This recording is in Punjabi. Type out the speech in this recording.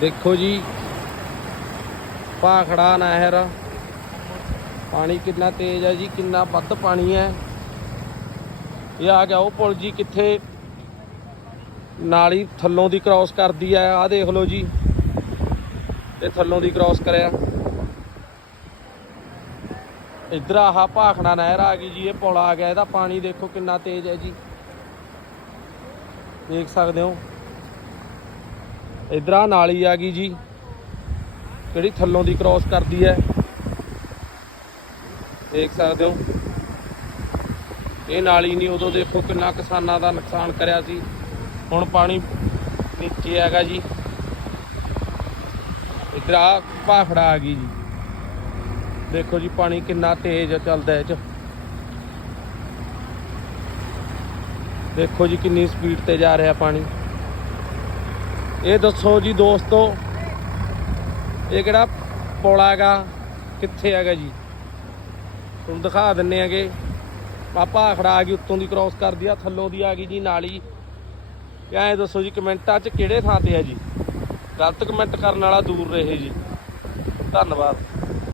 ਦੇਖੋ ਜੀ ਭਾਖੜਾ ਨਹਿਰ। ਪਾਣੀ ਕਿੰਨਾ ਤੇਜ਼ ਹੈ ਜੀ, ਕਿੰਨਾ ਵੱਧ ਪਾਣੀ ਹੈ। ਇਹ ਆ ਗਿਆ ਉਹ ਪੁਲ ਜੀ, ਕਿੱਥੇ ਨਾਲੀ ਥੱਲੋਂ ਦੀ ਕ੍ਰਾਸ ਕਰਦੀ ਹੈ। ਆਹ ਦੇਖ ਲਓ ਜੀ ਤੇ ਥੱਲੋਂ ਦੀ ਕ੍ਰਾਸ ਕਰਿਆ। ਇਧਰ ਆਹ ਭਾਖੜਾ ਨਹਿਰ ਆ ਗਈ ਜੀ, ਇਹ ਪੁਲ ਆ ਗਿਆ, ਇਹਦਾ ਪਾਣੀ ਦੇਖੋ ਕਿੰਨਾ ਤੇਜ਼ ਹੈ ਜੀ। ਦੇਖ ਸਕਦੇ ਹੋ। ਇਧਰ ਆ ਨਾਲੀ ਆ ਗਈ ਜੀ, ਜਿਹੜੀ ਥੱਲੋਂ ਦੀ ਕ੍ਰਾਸ ਕਰਦੀ ਹੈ। ਦੇਖ ਸਕਦੇ ਹੋ। ਇਹ ਨਾਲੀ ਨਹੀਂ ਉਦੋਂ ਦੇਖੋ ਕਿੰਨਾ ਕਿਸਾਨਾਂ ਦਾ ਨੁਕਸਾਨ ਕਰਿਆ ਸੀ। ਹੁਣ ਪਾਣੀ ਨੀਚੇ ਹੈਗਾ ਜੀ। ਇਧਰ ਆ ਭਾਫੜਾ ਆ ਗਈ ਜੀ। ਦੇਖੋ ਜੀ, ਪਾਣੀ ਕਿੰਨਾ ਤੇਜ਼ ਚੱਲਦਾ ਇਹ ਚ। ਦੇਖੋ ਜੀ ਕਿੰਨੀ ਸਪੀਡ ਤੇ ਜਾ ਰਿਹਾ ਪਾਣੀ। ਇਹ ਦੱਸੋ ਜੀ ਦੋਸਤੋ, ਇਹ ਕਿਹੜਾ ਪੁਲ ਹੈਗਾ? ਕਿੱਥੇ ਹੈਗਾ ਜੀ? ਤੁਹਾਨੂੰ ਦਿਖਾ ਦਿੰਨੇ ਆਗੇ ਪਾਪਾ ਆਖੜਾ ਆ ਗਈ, ਉੱਤੋਂ ਦੀ ਕ੍ਰਾਸ ਕਰਦੀ ਆ ਥੱਲੋਂ ਦੀ ਆ ਗਈ ਜੀ, ਨਾਲੀ ਤੇ ਐਂ ਦੱਸੋ ਜੀ ਕਮੈਂਟਾਂ 'ਚ ਕਿਹੜੇ ਥਾਂ ਤੇ ਹੈ ਜੀ? ਗਲਤ ਕਮੈਂਟ ਕਰਨ ਵਾਲਾ ਦੂਰ ਰਹੇ ਜੀ। ਧੰਨਵਾਦ।